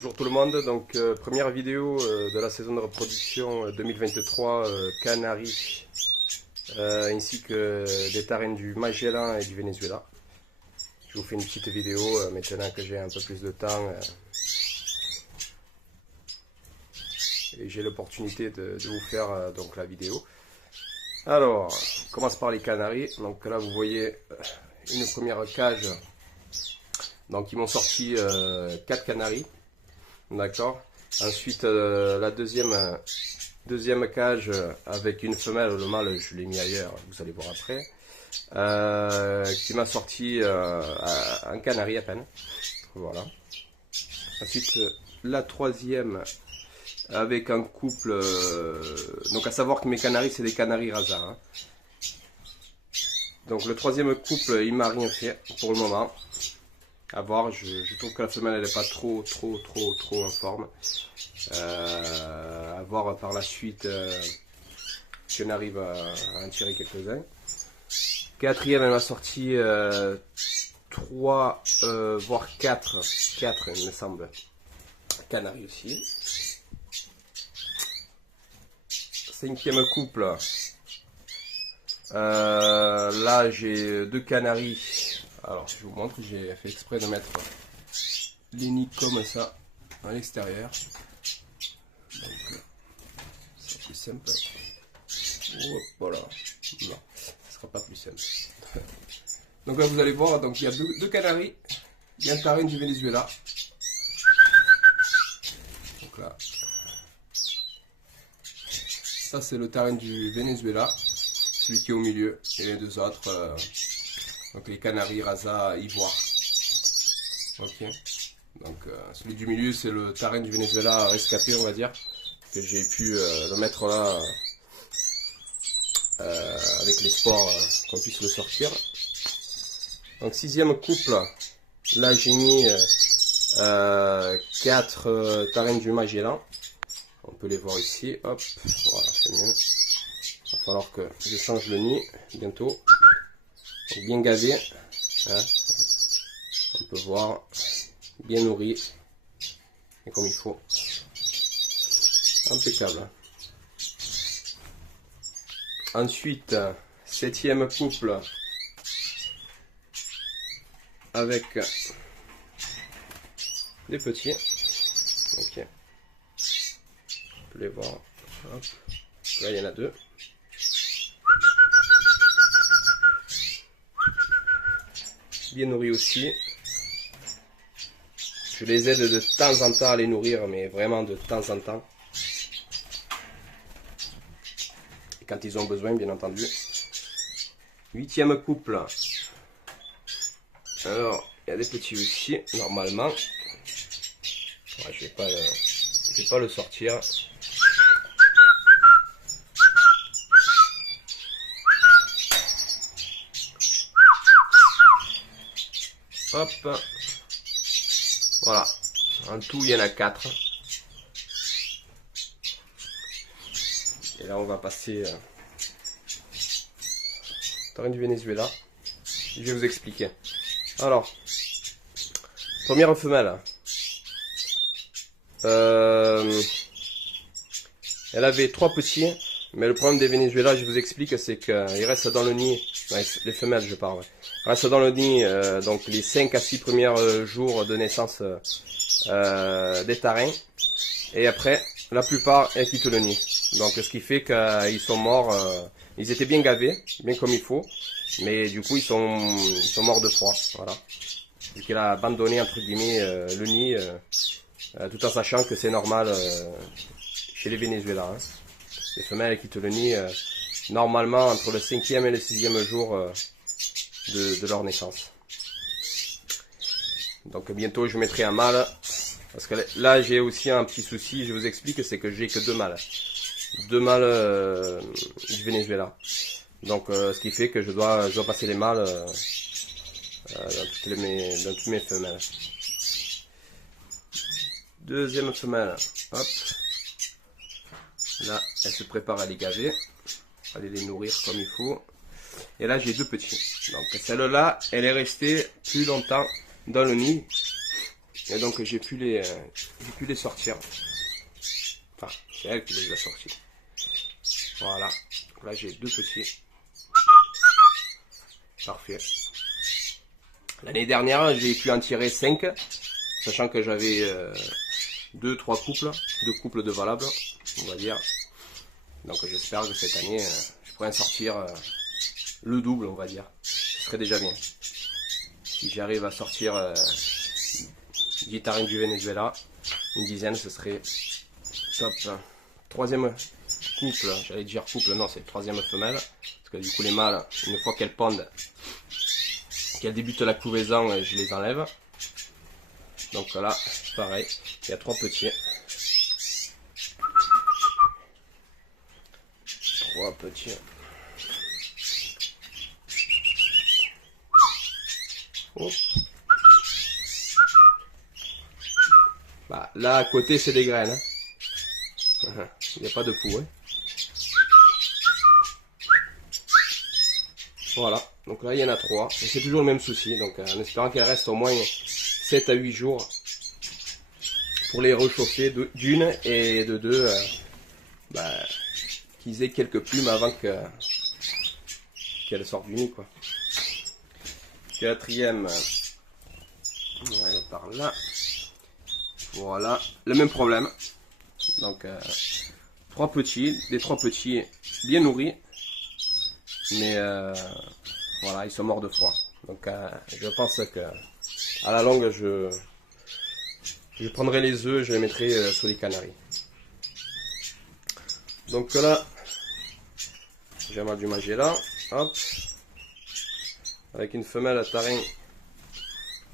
Bonjour tout le monde, donc première vidéo de la saison de reproduction 2023 Canaries ainsi que des tarennes du Magellan et du Venezuela. Je vous fais une petite vidéo maintenant que j'ai un peu plus de temps et j'ai l'opportunité de vous faire donc la vidéo. Alors, on commence par les Canaries. Donc là vous voyez une première cage. Donc ils m'ont sorti 4 Canaries. D'accord. Ensuite, la deuxième cage avec une femelle, le mâle, je l'ai mis ailleurs, vous allez voir après. Qui m'a sorti un canari à peine. Voilà. Ensuite, la troisième avec un couple. Donc, à savoir que mes canaris, c'est des canaris rasa. Hein. Donc, le troisième couple, il m'a rien fait pour le moment. À voir, je trouve que la femelle elle n'est pas trop en forme. À voir par la suite si on arrive à en tirer quelques-uns. Quatrième, elle m'a sorti 3 voire 4 il me semble. Canaries aussi. Cinquième couple. Là j'ai 2 canaris. Alors je vous montre, j'ai fait exprès de mettre les nids comme ça à l'extérieur. Donc c'est plus simple. Oh, voilà. Non, ce sera pas plus simple. Donc là vous allez voir, donc il y a deux canaris, il y a un tarin du Venezuela. Donc là, ça c'est le tarin du Venezuela, celui qui est au milieu, et les deux autres. Donc les canaris rasa ivoire. Ok. Donc celui du milieu c'est le tarin du Venezuela rescapé on va dire. Que j'ai pu le mettre là avec l'espoir qu'on puisse le sortir. Donc sixième couple. Là j'ai mis 4 tarins du Magellan. On peut les voir ici. Hop. Voilà c'est mieux. Il va falloir que je change le nid bientôt. Donc, bien gavé, hein, on peut voir, bien nourri, et comme il faut, impeccable. Ensuite, septième couple, avec des petits, ok, on peut les voir, hop. Là il y en a 2. Bien nourris aussi. Je les aide de temps en temps à les nourrir, mais vraiment de temps en temps. Et quand ils ont besoin, bien entendu. Huitième couple. Alors, il y a des petits aussi, normalement. Ouais, je vais pas le sortir. Hop. Voilà. En tout, il y en a 4. Et là, on va passer tarin du Venezuela. Je vais vous expliquer. Alors, première femelle. Elle avait 3 petits. Mais le problème des Venezuela, je vous explique, c'est qu'ils restent dans le nid. Les femelles, je parle. Reste dans le nid donc les 5 à 6 premiers jours de naissance des tarins, et après la plupart elles quittent le nid, donc ce qui fait qu'ils sont morts, ils étaient bien gavés, bien comme il faut, mais du coup ils sont morts de froid, voilà, vu qu'elle a abandonné entre guillemets le nid, tout en sachant que c'est normal chez les Venezuela, hein. Les femelles elles quittent le nid normalement entre le 5e et le 6e jour de leur naissance. Donc bientôt je mettrai un mâle, parce que là j'ai aussi un petit souci, je vous explique, c'est que j'ai que 2 mâles. 2 mâles du Venezuela. Donc ce qui fait que je dois passer les mâles dans toutes mes femelles. Deuxième femelle, hop. Là elle se prépare à les gaver, aller les nourrir comme il faut. Et là j'ai 2 petits. Donc celle-là, elle est restée plus longtemps dans le nid. Et donc j'ai pu les sortir. Enfin, c'est elle qui les a sortis. Voilà. Donc là j'ai 2 petits. Parfait. L'année dernière, j'ai pu en tirer 5, sachant que j'avais 2-3 couples, 2 couples de valables, on va dire. Donc j'espère que cette année, je pourrai en sortir le double, on va dire. Ce serait déjà bien. Si j'arrive à sortir 10 tarines du Venezuela, une dizaine, ce serait top. Troisième couple, j'allais dire couple, non, c'est troisième femelle. Parce que du coup, les mâles, une fois qu'elles pondent, qu'elles débutent la couvaison, je les enlève. Donc là, pareil, il y a 3 petits. 3 petits. Hop. Bah, là, à côté, c'est des graines. Hein. Il n'y a pas de poux. Hein. Voilà, donc là, il y en a 3. Et c'est toujours le même souci. Donc, en espérant qu'elles restent au moins 7 à 8 jours pour les réchauffer d'une et de 2. Qu'ils aient quelques plumes avant qu'elles sortent du nid, quoi. Quatrième, ouais, par là. Voilà, le même problème. Donc, 3 petits, des 3 petits bien nourris, mais voilà, ils sont morts de froid. Donc, je pense que à la longue, je prendrai les œufs, je les mettrai sur les canaris. Donc là, j'ai mal du Magella, hop, avec une femelle tarin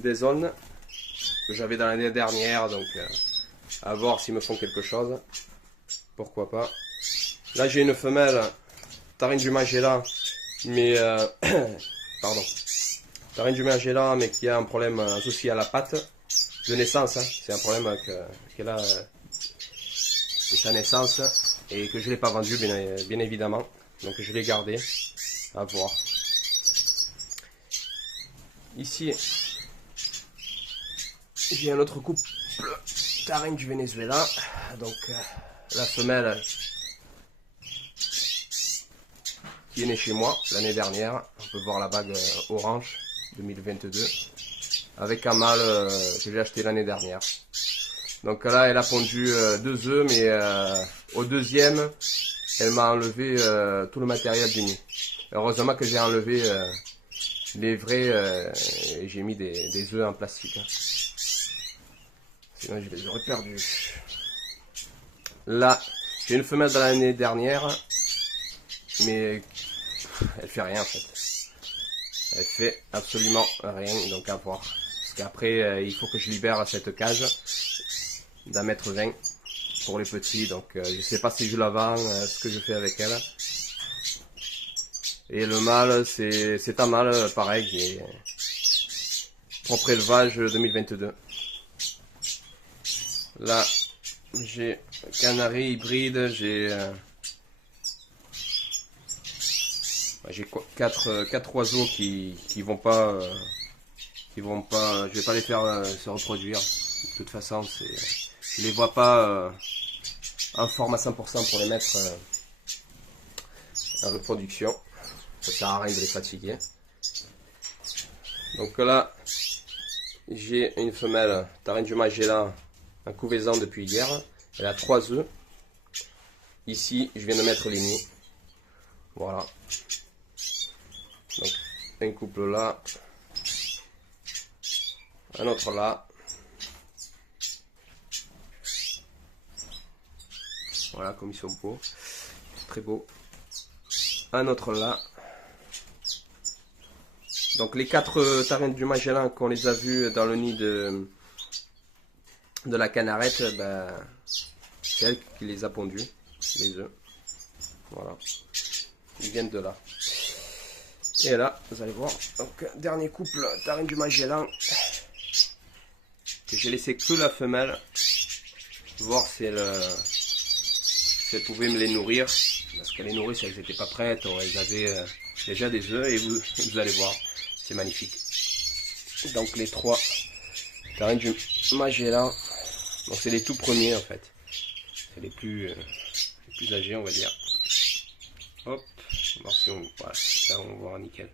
des zones que j'avais dans l'année dernière, donc à voir s'ils me font quelque chose, pourquoi pas. Là j'ai une femelle tarin du Magella, mais pardon, tarin du Magella, mais qui a un problème associé à la patte de naissance, hein. C'est un problème qu'elle a de sa naissance et que je l'ai pas vendu bien évidemment, donc je l'ai gardé, à voir. Ici j'ai un autre couple tarin du Venezuela, donc la femelle qui est née chez moi l'année dernière, on peut voir la bague orange 2022, avec un mâle que j'ai acheté l'année dernière. Donc là elle a pondu 2 œufs, mais au deuxième elle m'a enlevé tout le matériel du nid. Heureusement que j'ai enlevé les vrais et j'ai mis des œufs en plastique. Sinon je les aurais perdus. Là, j'ai une femelle de l'année dernière, mais elle fait rien en fait. Elle fait absolument rien, donc à voir. Parce qu'après, il faut que je libère cette cage d'un mètre 20 pour les petits. Donc je sais pas si je la vends, ce que je fais avec elle. Et le mâle, c'est un mâle pareil, qui est propre élevage 2022. Là, j'ai canari hybride, j'ai 4 oiseaux qui vont pas, je vais pas les faire se reproduire. De toute façon, je les vois pas en forme à 100% pour les mettre en reproduction. Ça sert à rien de les fatiguer. Donc là, j'ai une femelle tarin du Magella en couvaison depuis hier. Elle a 3 œufs. Ici, je viens de mettre les nids. Voilà. Donc, un couple là. Un autre là. Voilà, comme ils sont beaux. Très beau. Un autre là. Donc les 4 tarines du Magellan qu'on les a vus dans le nid de la canarette, ben, c'est elle qui les a pondus, les œufs. Voilà. Ils viennent de là. Et là, vous allez voir, donc dernier couple tarine du Magellan, que j'ai laissé que la femelle, voir si elle pouvait me les nourrir, parce qu'elle les nourrit, elles n'étaient pas prêtes, elles avaient déjà des œufs, et vous allez voir, c'est magnifique. Donc les 3 tarines Magella. Donc c'est les tout premiers en fait. C'est les plus âgés, on va dire. Hop, on va voir si on, voilà, là on va voir nickel.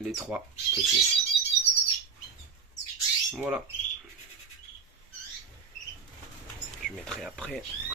Les 3 petits. Voilà. Je mettrai après.